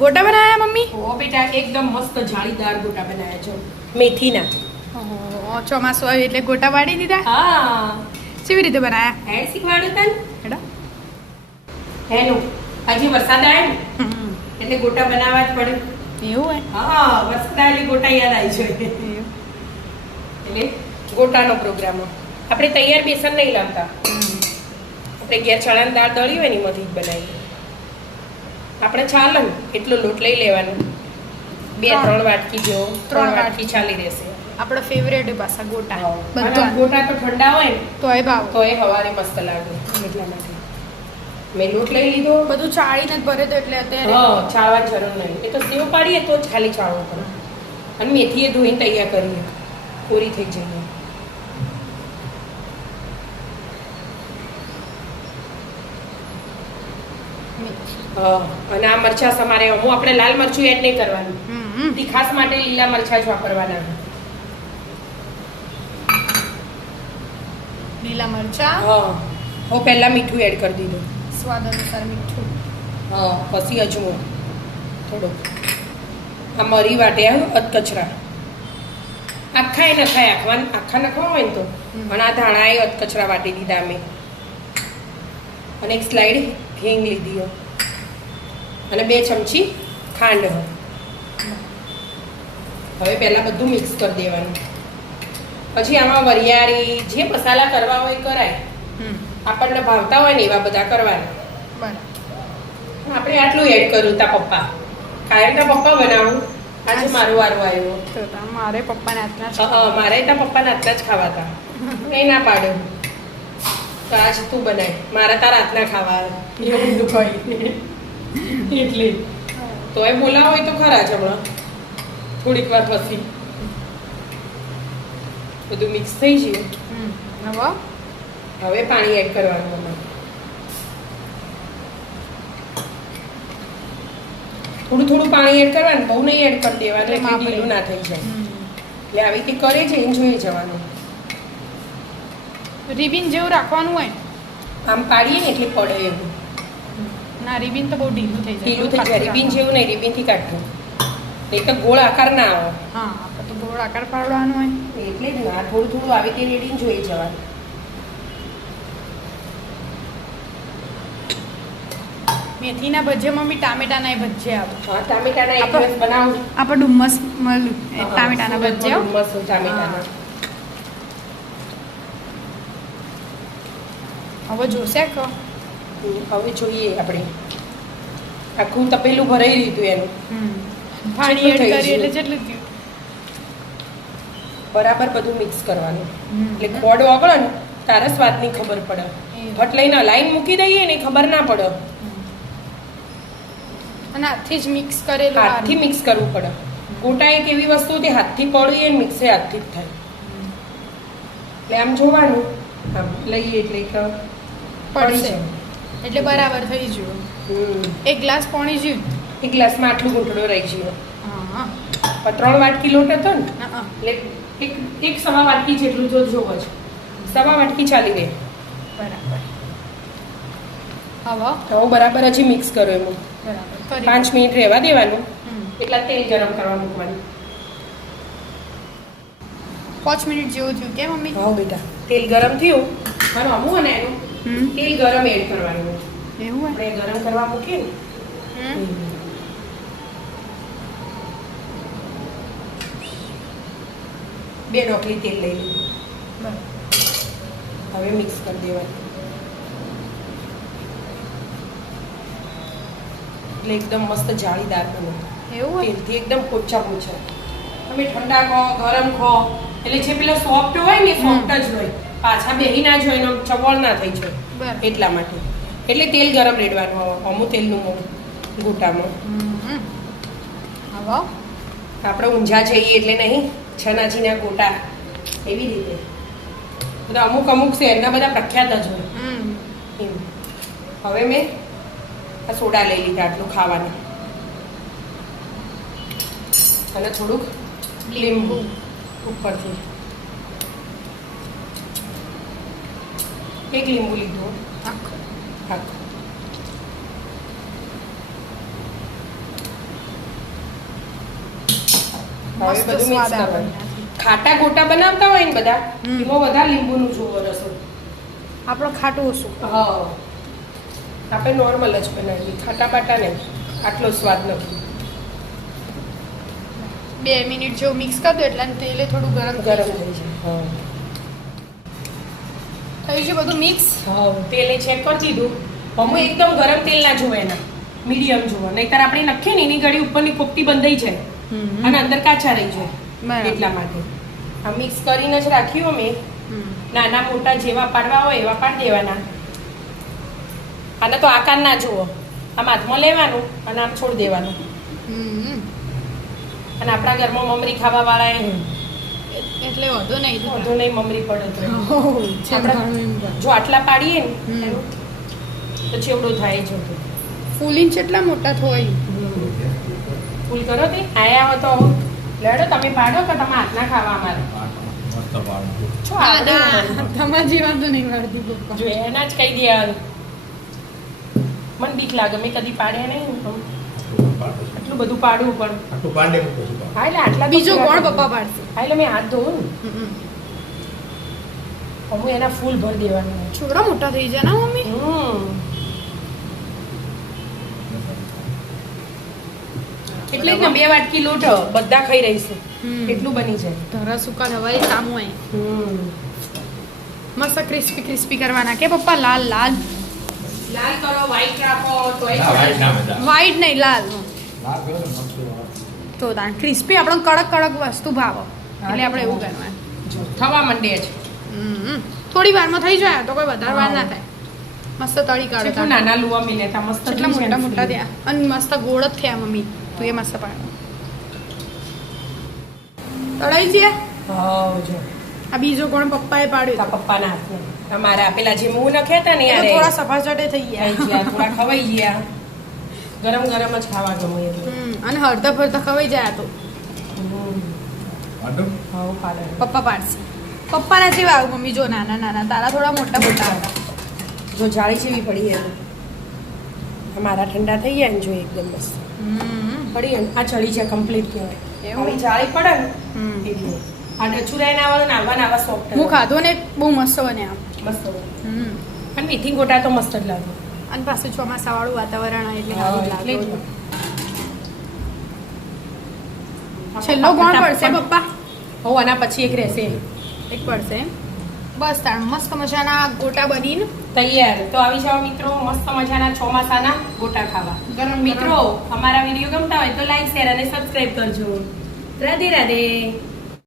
ગોટા બનાવ્યા મમ્મી? ઓ બેટા એકદમ મસ્ત જાળીદાર ગોટા બનાવ્યા છે મેથીના. ઓહો, ચોમાસું આવ્યું એટલે ગોટા વાળી દીધા. હા, કેવી રીતે બનાવ્યા? હેડ શીખવાડ્યું તને હેડો. હેનું હજી વરસાદ આવે ને એટલે ગોટા બનાવવા જ પડે. એવું હોય? હા, વરસાદ આવે એટલે ગોટા યાદ આવી જાય. એટલે ગોટાનો પ્રોગ્રામ. આપણે તૈયાર બેસન નહીં લાવતા, આપણે ઘેર ચણાની દાળ દળી હોય ને એમાંથી જ બનાવીએ. આપણે ચાલે ને એટલો લોટ લઈ લેવાનો, 2-3 વાટકી જેવો, 3 વાટકી ચાલી રહેશે. આપણો ફેવરેટ પાછા ગોટા. બધા બધા ગોટા તો ઠંડા હોય ને તોય ભાવ. તો એ હવારે મસ્ત લાગે. એટલા માટે મેં લોટ લઈ લીધો. બધું ચાળીને જ ભરે તો એટલે અત્યારે હા, ચાળવાની જરૂર નહીં. એ તો સેવ પાડીએ તો જ ખાલી ચાળવું પડે. અને મેથીએ ધોઈને તૈયાર કરીએ, પૂરી થઈ જઈએ. હા, અને આ મરચા સમારે હું આપણે લાલ મરચું એડ નહીં કરવાનું. તીખાસ માટે લીલા મરચા જ વાપરવાના. લીલા મરચા, હા, હું પહેલા મીઠું એડ કરી દીધું. સ્વાદ અનુસાર મીઠું. હા, પછી અજમો થોડો. આ મરી વાટ્યા અધકચરા. આખા એ નખાય, આખા નખવા હોય ને તો. પણ આ ધાણા એ અધકચરા વાટી દીધા અમે. અને એક સ્લાઇડ હિંગ લીધી અને 2 ચમચી ખાંડ. હવે પહેલા બધું મિક્સ કરી દેવાનું. પછી આમાં વરિયાળી જે મસાલા કરવા હોય કરાય. આપણને ભાવતા હોય ને એવા બધા કરવાના. બરાબર. આપણે આટલું એડ કર્યું તા પપ્પા. કાયમ તા પપ્પા બનાવું. આજે મારો વારો આવ્યો. તો મારે પપ્પાના હાથના જ મારે તા પપ્પાના હાથના જ ખાવા હતા. એ ના પાડ્યો. તો આજ તું બનાય, મારા તારા હાથના ખાવા એવું બધું ખાઈ. એટલે તો એ બોલાવો હોય તો ખરા જ હમણાં થોડીક વાર પછી બધું મિક્સ થઈ ગયું. હવે પાણી એડ કરવાનું. આમાં થોડું પાણી એડ કરવાનું, બહુ નહીં એડ કરી દેવાનું એટલે ઢીલું ના થઈ જાય. એટલે આવી રીતે કરે છે એને જોઈ જવાનું. રિબિન જેવું રાખવાનું હોય, આમ પાડીએ ને એટલે પડે એવું. ના, રિબિન તો બહુ ઢીલું થઈ જાય. ઢીલું થઈ જાય. રિબિન જેવું નહીં, રિબિનથી કાઢવું. નહીં તો ગોળ આકાર ના આવે. હા, આપણે તો ગોળ આકાર પાડવાનો હોય એટલે જ ના, થોડું આવી રીતે રેડીને જોઈ જવાનું. મેથીના ભજીયા મમ્મી ટામેટાના ભજીયા આવે. હા, ટામેટાના એક દિવસ બનાવું. આપણે ડુમ્મસ મળ્યું ટામેટાના ભજીયા. મસ્ત ટામેટાના. હવે જોશે કે હવે જોઈએ આપણે. આખું તપેલું ભરાઈ દીધું એનું. પાણી એડ કરી એટલે જેટલું થયું. બરાબર બધું મિક્સ કરવાનું. એટલે ખોડ ઓગળે ને તારા સ્વાદની ખબર પડે. ભટ લઈને લાઈન મૂકી દઈએ ને ખબર ના પડે. અને હાથથી જ મિક્સ કરેલું. હાથથી મિક્સ કરવું પડે. ગોટા એક એવી વસ્તુ તે હાથથી પડીએ ને મિક્સ હાથથી જ થાય. એટલે આમ જોવાનું, આમ લઈએ એટલે પડશે એટલે બરાબર થઈ ગયું. એક ગ્લાસ પાણી જ્યું. એક ગ્લાસમાં આટલું ઘૂંટડો રહી ગયો. હા, 3 વાટકી લોટ હતો ને એટલે એક સવા વાટકી જેટલું જો જોવો છે. સવા વાટકી ચાલી રહે. બરાબર. હવે બરાબર હજી મિક્સ કરો એમાં. બરાબર 5 મિનિટ રહેવા દેવાનું. એટલા તેલ ગરમ કરવા મૂકવાનું. 5 મિનિટ જેવું થયું કે મમ્મી? હા બેટા, તેલ ગરમ થયું. મારું અમું ને એનું તેલ ગરમ એડ કરવાનું. એવું આપણે ગરમ કરવા મૂકીએ ને. 2 ડોકલી તેલ લઈ લીધું. હવે મિક્સ કરી દેવાનું. એટલે એકદમ મસ્ત જાળીદાર બને. એવું તેલથી એકદમ પોચા. તમે ઠંડા ખો ગરમ ખો એટલે જે પેલો સોફ્ટ હોય ને સોફ્ટ જ હોય. પાછા બેહી ના જોઈ ને ચવળ ના થઈ જાય. એટલા માટે એટલે તેલ ગરમ રેડવાનું. અમુક તેલનું ગોટામાં. આપણે ઊંઝા જઈએ એટલે નહીં છનાજીના ગોટા એવી રીતે બધા અમુક શહેરના બધા પ્રખ્યાત જ હોય. હવે મેં આ સોડા લઈ લીધા આટલું ખાવાનું અને થોડુંક લીંબુ ઉપરથી. 1 લીંબુ લીધું આખું. હવે મસ્ત બધું સ્વાદ મિક્સ આવે કરવાનું. એનાથી. ખાટા ગોટા બનાવતા હોય ને બધા હમ. એમાં વધારે લીંબુનું જોવો રસો. આપણો ખાટું ઓછું. હા આપણે નોર્મલ જ બનાવીએ ખાટા બાટા નહીં આટલો સ્વાદ નથી. 2 મિનિટ જેવું મિક્સ કરી દો એટલે આનું તેલે થોડું ગરમ ગરમ થઈ જાય. હા થઈ ગયું બધું મિક્સ. હા તેલે ચેક કરી દીધું. અમુક એકદમ ગરમ તેલ ના જોવે એના મીડિયમ જોવો નહીંતર આપણે નાખીએ ને એની ઘડી ઉપરની પોપટી બંધાઈ જાય અને અંદર કાચા રહી જાય બરાબર. એટલા માટે આ મિક્સ કરીને જ રાખ્યું મેં. નાના મોટા જેવા પાડવા હોય એવા પાડી દેવાના. આને તો આકાર ના જુઓ આમ હાથમાં લેવાનું અને આમ છોડી દેવાનું. અને આપણા ઘરમાં મમરી ખાવા વાળા એ એટલે વધુ નહીં વધુ નહીં મમરી પડે તો આપણે જો આટલા પાડીએ ને હમ. એનું તો ચેવડો થાય છે ફૂલીને કેટલા મોટા થોય. ફૂલ કરો તે આયા હો તો લેડો તમે પાડો કે તમે હાથના ખાવા અમારે છો તમારા જીવન તો નહીં વાળતી પપ્પા. જો એના જ કહી દેવાનું. મને બીક લાગે મેં કદી પાડ્યા નહીં આટલું બધું પાડવું પણ હા એટલે આટલા બીજો કોણ પપ્પા પાડશે. હા એટલે મેં હાથ ધોવું ને અમુક એના ફૂલ ભરી દેવાના છોકરા મોટા થઈ જાય ને મમ્મી. એટલે જ ને 2 વાટકી લોટ બધા ખાઈ રહીશું એટલું બની જાય. ધરા સુકા દવાઈ સામું હોય મસ્ત ક્રિસ્પી ક્રિસ્પી કરવાના કે પપ્પા લાલ લાલ. લાલ કરો વ્હાઈટ રાખો તોય વ્હાઈટ નહીં લાલ. તો તાણ ક્રિસ્પી આપણને કડક કડક વસ્તુ ભાવો એટલે આપણે એવું કરવાનું. થવા માંડે છે થોડી વારમાં થઈ જાય તો કોઈ વધારે વાર ના થાય. મસ્ત તળી કાઢો. કેટલું નાના લુવા મિલેતા મસ્ત કેટલા મોટા મોટા થયા અને મસ્ત ગોળ જ થયા મમ્મી. તું એ મસ્ત પાડો તળાઈ છે. હા જો આ બીજો કોણ પપ્પાએ પાડ્યો. તારા પપ્પાના હાથમાં અમારા આપેલા જે હું નખ્યા હતા ને એ તો યાર થોડા સફાચટે થઈ ગયા. થોડા ખવાઈ ગયા. ગરમ ગરમ જ ખાવા ગમે એટલે અને હળતા ફરતા ખવાઈ જાય આ તો. હા પાડે પપ્પા પાડશે. પપ્પાના જેવા આવું મમ્મી જો નાના નાના તારા થોડા મોટા મોટા હતા. જો જાળી જેવી પડી એમ મારા ઠંડા થઈ ગયા ને જો એકદમ મસ્ત પડી એમ આ ચડી છે કમ્પ્લીટ કહેવાય. એવું? હવે જાળી પડે ને હમ. એટલે આ ડચુરાઈ નાવાનું નાવા સોફ્ટ હું ખાધો ને બહુ મસ્ત બને આમ. મસ્ત બને. અને મેથી ગોટા તો મસ્ત જ લાગે. અને પાછું ચોમાસાવાળું વાતાવરણ હોય એટલે હા, સારું એટલે જ લાગે. ને. છેલ્લો કોણ પડશે પપ્પા. હો આના પછી એક રહેશે એક પડશે એમ? બસ તાણ મસ્ત મજાના ગોટા બનીને તૈયાર. તો આવી જાઓ મિત્રો મસ્ત મજાના ચોમાસાના ગોટા ખાવા. ગરમ મિત્રો અમારા વિડીયો ગમતા હોય તો લાઈક શેર અને સબસ્ક્રાઇબ કરજો. રાધે રાધે.